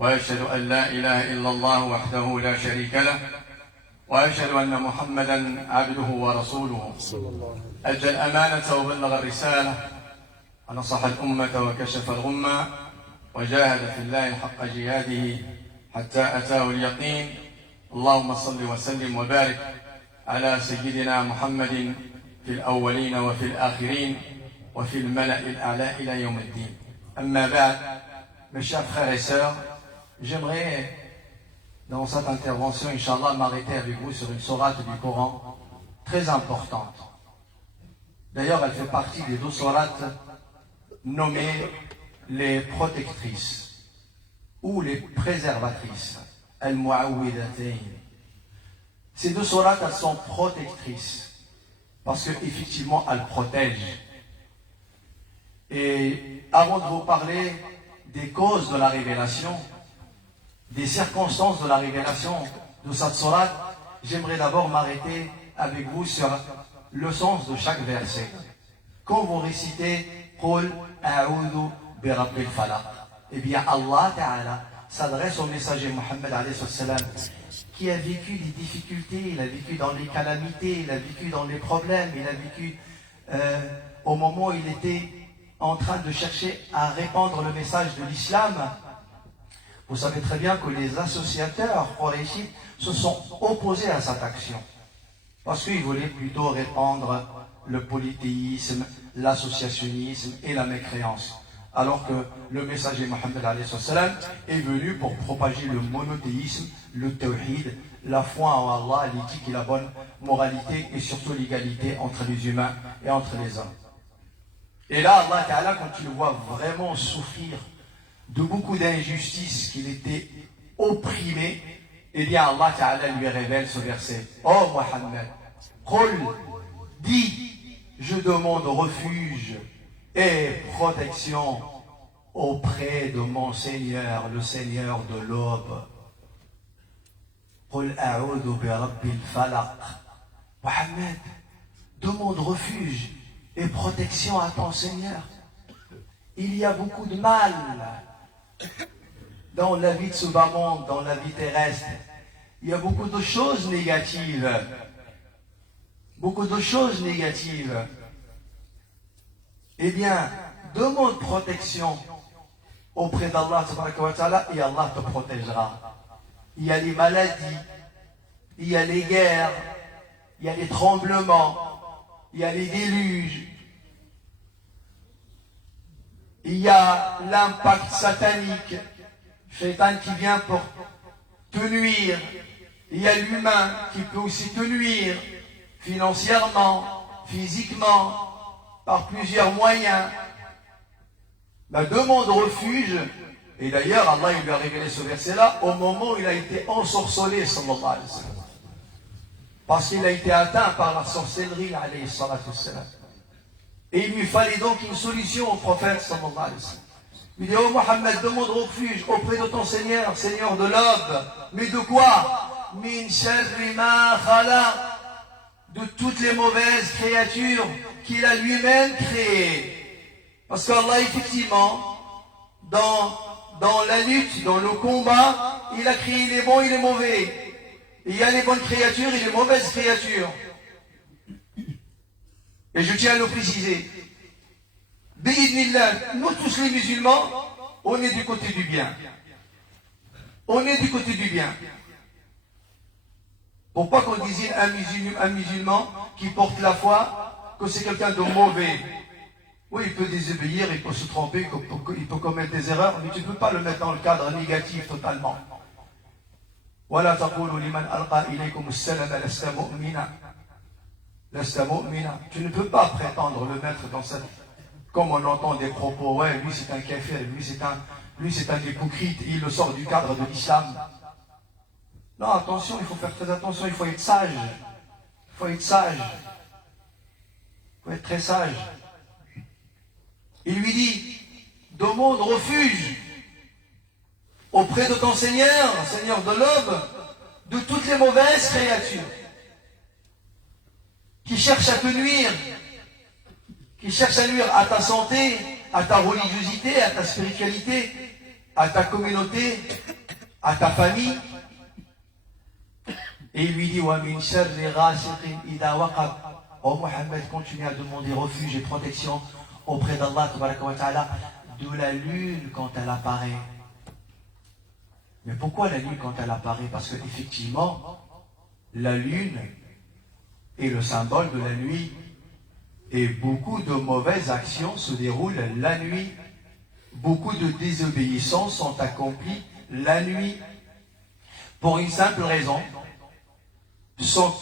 وأشهد أن لا إله إلا الله وحده لا شريك له وأشهد أن محمدا عبده ورسوله أدى الأمانة وبلغ الرسالة ونصح الأمة وكشف الغمة وجاهد في الله حق جهاده حتى أتاه اليقين. اللهم صل وسلم وبارك على سيدنا محمد في الأولين وفي الآخرين وفي الملأ الأعلى إلى يوم الدين. أما بعد, mes chers frères et sœurs, j'aimerais dans cette intervention, Inch'Allah, m'arrêter avec vous sur une sourate du Coran très importante. D'ailleurs, elle fait partie des 12 sourates nommées les protectrices ou les préservatrices, al-mu'awwidatayn. Ces 2 sourates, elles sont protectrices parce qu'effectivement, elles protègent. Et avant de vous parler des causes de la révélation, des circonstances de la révélation de cette sourate, j'aimerais d'abord m'arrêter avec vous sur le sens de chaque verset. Quand vous récitez Qul a'udhu bi rabbil falaq, eh bien Allah Ta'ala s'adresse au messager Mohammed alayhi salam qui a vécu des difficultés, il a vécu dans les calamités, il a vécu dans les problèmes, il a vécu au moment où il était en train de chercher à répandre le message de l'islam. Vous savez très bien que les associateurs Qurayshites se sont opposés à cette action parce qu'ils voulaient plutôt répandre le polythéisme, l'associationnisme et la mécréance, alors que le messager Mohammed alayhi salam est venu pour propager le monothéisme, le tawhid, la foi en Allah, l'éthique et la bonne moralité et surtout l'égalité entre les humains et entre les hommes. Et là, Allah Ta'ala, quand il le voit vraiment souffrir de beaucoup d'injustices, qu'il était opprimé, eh bien Allah Ta'ala lui révèle ce verset. Oh Muhammad, Qul, dis, je demande refuge et protection auprès de mon Seigneur, le Seigneur de l'aube. Qul a'udhu bi rabbil falaq. Muhammad, demande refuge et protection à ton Seigneur. Il y a beaucoup de mal dans la vie de ce bas monde, dans la vie terrestre. Il y a beaucoup de choses négatives. Beaucoup de choses négatives. Eh bien, demande protection auprès d'Allah et Allah te protégera. Il y a les maladies, il y a les guerres, il y a les tremblements, il y a les déluges, il y a l'impact satanique, Shaitan qui vient pour te nuire, il y a l'humain qui peut aussi te nuire, financièrement, physiquement, par plusieurs moyens. Demande refuge, et d'ailleurs Allah il lui a révélé ce verset-là au moment où il a été ensorcelé, sallallahu alayhi wa sallam. Parce qu'il a été atteint par la sorcellerie, alayhi salatu wassalam. Et il lui fallait donc une solution au prophète, sallallahu alayhi wa sallam. Il dit, oh Mohammed, demande refuge auprès de ton Seigneur, Seigneur de l'aube. Mais de quoi? Min sharri ma khalaq, de toutes les mauvaises créatures qu'il a lui-même créées. Parce qu'Allah, effectivement, dans la lutte, dans le combat, il a créé les bons et les mauvais. Il y a les bonnes créatures et les mauvaises créatures. Et je tiens à le préciser. Bi'idnillah, nous tous les musulmans, on est du côté du bien. On est du côté du bien. Pour pas qu'on dise un musulman qui porte la foi, que c'est quelqu'un de mauvais. Oui, il peut désobéir, il peut se tromper, il peut commettre des erreurs, mais tu ne peux pas le mettre dans le cadre négatif totalement. ولا تقولوا لمن ألقى إليكم السلام لست مؤمنا لست مؤمنا. Tu ne peux pas prétendre le mettre dans cette, comme on entend des propos, ouais, lui c'est un kafir, lui c'est un hypocrite, il le sort du cadre de l'islam. Non, attention, il faut faire très attention, il faut être sage. Il faut être sage. Il faut être très sage. Il lui dit, demande refuge auprès de ton Seigneur, Seigneur de l'aube, de toutes les mauvaises créatures qui cherchent à te nuire, qui cherchent à nuire à ta santé, à ta religiosité, à ta spiritualité, à ta communauté, à ta famille. Et il lui dit, wa min sharri ghasiqin idha waqab. Oh Mohammed, continue à demander refuge et protection auprès d'Allah tabaraka wa ta'ala de la lune quand elle apparaît. Mais pourquoi la lune quand elle apparaît? Parce qu'effectivement, la lune est le symbole de la nuit et beaucoup de mauvaises actions se déroulent la nuit. Beaucoup de désobéissances sont accomplies la nuit pour une simple raison.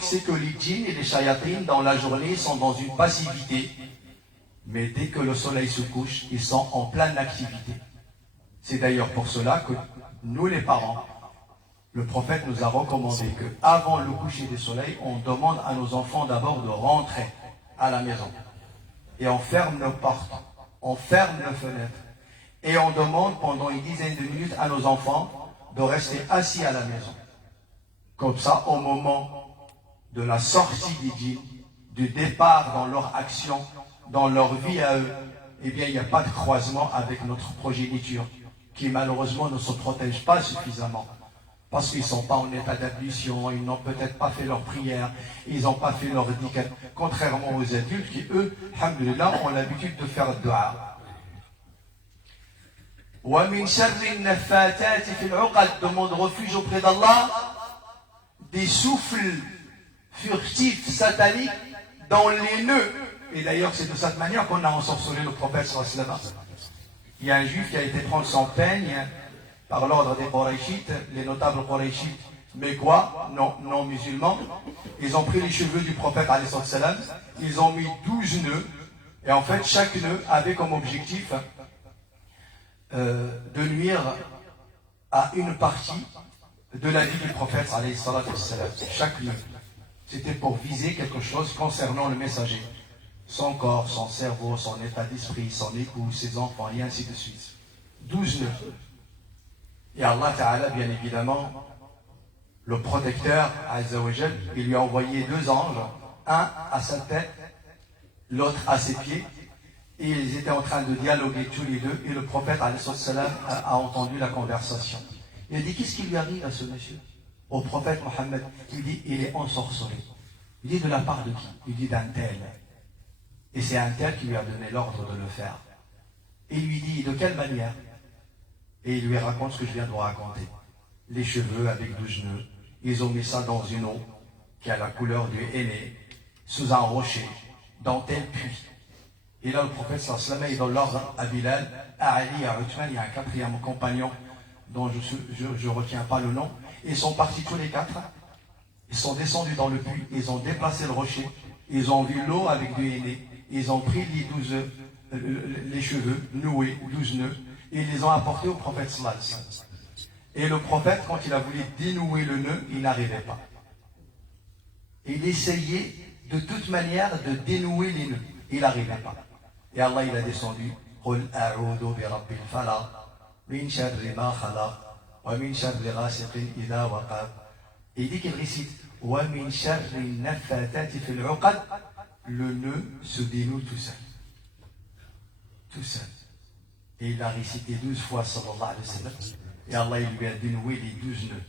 C'est que les djinns et les shayatines dans la journée sont dans une passivité, mais dès que le soleil se couche, ils sont en pleine activité. C'est d'ailleurs pour cela que nous les parents, le prophète nous a recommandé que avant le coucher du soleil, on demande à nos enfants d'abord de rentrer à la maison. Et on ferme nos portes, on ferme nos fenêtres. Et on demande pendant une dizaine de minutes à nos enfants de rester assis à la maison. Comme ça, au moment de la sortie des djinns, du départ dans leur action, dans leur vie à eux, eh bien, il n'y a pas de croisement avec notre progéniture, qui malheureusement ne se protège pas suffisamment. Parce qu'ils ne sont pas en état d'ablution, ils n'ont peut-être pas fait leur prière, ils n'ont pas fait leur dhikr, contrairement aux adultes qui, eux, alhamdoulilah, ont l'habitude de faire dua. Wa min sharri naffatati fil uqad, demande refuge auprès d'Allah des souffles furtifs, sataniques, dans les nœuds. Et d'ailleurs, c'est de cette manière qu'on a ensorcelé le prophète sallallahu alayhi wa sallam. Il y a un juif qui a été prendre son peigne par l'ordre des Qurayshites, les notables Qurayshites, mais quoi? Non musulmans. Ils ont pris les cheveux du prophète alayhi wa sallam, ils ont mis 12 nœuds, et en fait, chaque nœud avait comme objectif de nuire à une partie de la vie du prophète alayhi wa sallam. Chaque nœud, c'était pour viser quelque chose concernant le messager. Son corps, son cerveau, son état d'esprit, son époux, ses enfants, et ainsi de suite. 12 nœuds. Et Allah Ta'ala, bien évidemment, le protecteur, Azza wa Jal, il lui a envoyé 2 anges, un à sa tête, l'autre à ses pieds, et ils étaient en train de dialoguer tous les deux, et le prophète a entendu la conversation. Il a dit, qu'est-ce qui lui arrive à ce monsieur? Au prophète Mohammed, il dit, il est ensorcelé. Il dit, de la part de qui? Il dit, d'un tel. Et c'est un tel qui lui a donné l'ordre de le faire. Et il lui dit, de quelle manière? Et il lui raconte ce que je viens de vous raconter. Les cheveux avec 12 nœuds, ils ont mis ça dans une eau qui a la couleur du henné, sous un rocher, dans tel puits. Et là, le prophète sallallahu alayhi wa sallam, il donne l'ordre à Bilal, à Ali, à Uthman, il y a un 4e compagnon dont je ne retiens pas le nom. Ils sont partis tous les 4, ils sont descendus dans le puits, ils ont déplacé le rocher, ils ont vu l'eau avec du henné, ils ont pris les cheveux noués, 12 nœuds, et ils les ont apportés au prophète sallallahu alayhi wa sallam. Et le prophète, quand il a voulu dénouer le nœud, il n'arrivait pas. Et il essayait de toute manière de dénouer les nœuds. Il n'arrivait pas. Et Allah, il a descendu. قُلْ أَعُوذُ بِرَبِّ الْفَلَقِ مِنْ شَرِّ مَا خَلَقَ وَمِنْ شَرِّ غَاسِقٍ إِذَا وَقَبَ. Et il dit qu'il récite وَمِنْ شَرِّ النَّفَّاثَاتِ فِي الْعُقَدِ. Le nœud se dénoue tout seul. Tout seul. Et il a récité 12 fois, sallallahu alayhi wa sallam. Et Allah, il lui a dénoué les 12 nœuds.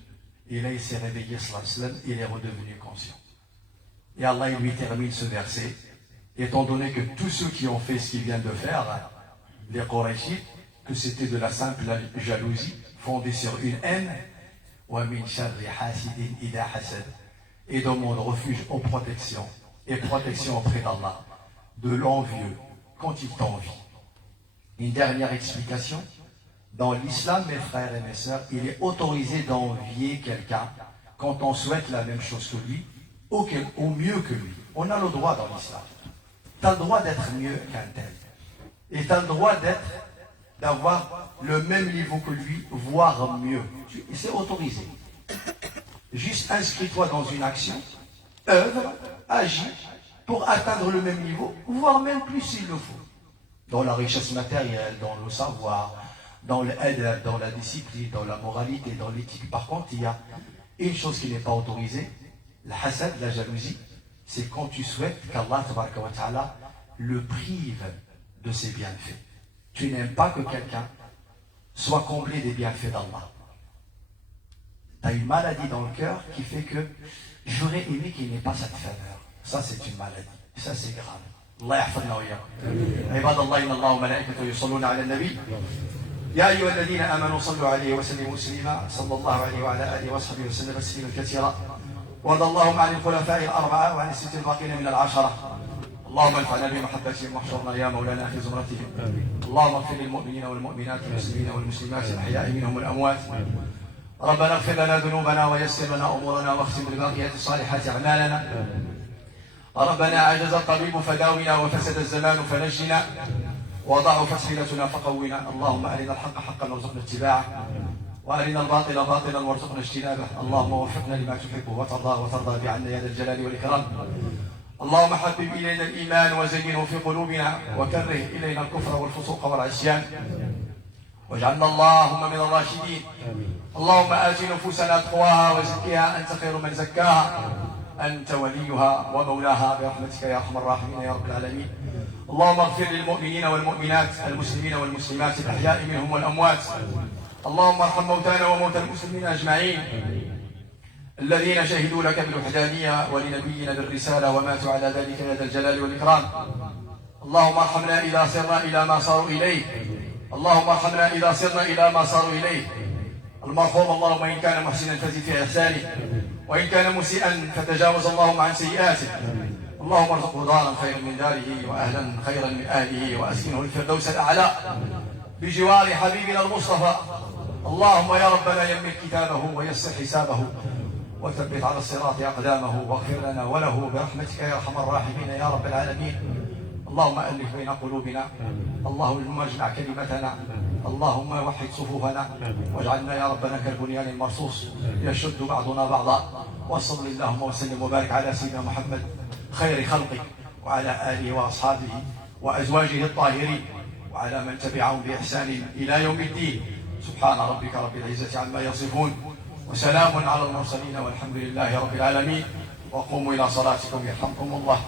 Et là, il s'est réveillé, sallallahu alayhi wa sallam, il est redevenu conscient. Et Allah, il lui termine ce verset. Étant donné que tous ceux qui ont fait ce qu'il vient de faire, les Qurayshites, que c'était de la simple jalousie, fondée sur une haine, et demande refuge aux protections, et protection auprès d'Allah, de l'envieux, quand il t'envie. Une dernière explication. Dans l'islam, mes frères et mes sœurs, il est autorisé d'envier quelqu'un quand on souhaite la même chose que lui, au mieux que lui. On a le droit dans l'islam. Tu as le droit d'être mieux qu'un tel. Et tu as le droit d'avoir le même niveau que lui, voire mieux. C'est autorisé. Juste inscris-toi dans une action, œuvre, agis pour atteindre le même niveau, voire même plus s'il le faut. Dans la richesse matérielle, dans le savoir, dans l'adab, dans la discipline, dans la moralité, dans l'éthique. Par contre, il y a une chose qui n'est pas autorisée, la hasad, la jalousie, c'est quand tu souhaites qu'Allah tabaraka wa ta'ala le prive de ses bienfaits. Tu n'aimes pas que quelqu'un soit comblé des bienfaits d'Allah. Tu as une maladie dans le cœur qui fait que j'aurais aimé qu'il n'ait pas cette faveur. Ça, c'est une maladie. Ça, c'est grave. Allah yahfadna wa iyyakum. Ibadallah, inna Allah wa malaikatahu yusalluna ala an-nabi. يا أيها الذين آمنوا صلوا عليه وسلموا تسليما صلى الله عليه وعلى آله وصحبه وسلم تسليما كثيرا وارض اللهم عن الخلفاء الأربعة وعن الستة الباقين من العشرة اللهم انفعنا بمحبتهم واحشرنا يا مولانا في زمرتهم اللهم اغفر للمؤمنين والمؤمنات والمسلمين والمسلمات الأحياء منهم والأموات ربنا اغفر لنا ذنوبنا ويسر لنا أمورنا واختم بالباقيات الصالحات أعمالنا ربنا عجز الطبيب فداونا وفسد الزمان فنجنا وضعفت حيلتنا فقونا اللهم أرنا الحق حقا وارزقنا اتباعه وأرنا الباطل باطلا وارزقنا اجتنابه اللهم وفقنا لما تحبه وترضى بعنا يا ذا الجلال والإكرام اللهم حبب إلينا الإيمان وزينه في قلوبنا وكره إلينا الكفر والفسوق والعصيان واجعلنا اللهم من الراشدين اللهم آت نفوسنا تقواها وزكها أنت خير من زكاها أنت وليها ومولاها برحمتك يا أرحم الراحمين يا رب العالمين اللهم اغفر للمؤمنين والمؤمنات المسلمين والمسلمات الأحياء منهم والأموات اللهم ارحم موتانا وموتى المسلمين أجمعين الذين شهدوا لك بالوحدانية ولنبينا بالرسالة وماتوا على ذلك يا ذا الجلال والإكرام اللهم ارحمنا إذا صرنا إلى ما صاروا إليه اللهم ارحمنا إذا صرنا إلى ما صاروا إليه المرحوم اللهم إن كان محسنا فزد في إحسانه وإن كان مسيئا فتجاوز اللهم عن سيئاته اللهم ارزقه دارا خيرا من داره وأهلا خيرا من أهله وأسكنه الفردوس الأعلى بجوار حبيبنا المصطفى اللهم يا ربنا يمن كتابه ويسر حسابه وثبت على الصراط أقدامه واغفر لنا وله برحمتك يا أرحم الراحمين يا رب العالمين اللهم ألف بين قلوبنا اللهم اجمع كلمتنا اللهم وحد صفوفنا واجعلنا يا ربنا كالبنيان المرصوص يشد بعضنا بعضا وصل اللهم وسلم وبارك على سيدنا محمد خير خلقك وعلى آله وأصحابه وأزواجه الطاهرين وعلى من تبعهم بإحسان إلى يوم الدين سبحان ربك رب العزة عما يصفون وسلام على المرسلين والحمد لله رب العالمين وقوموا إلى صلاتكم يرحمكم الله.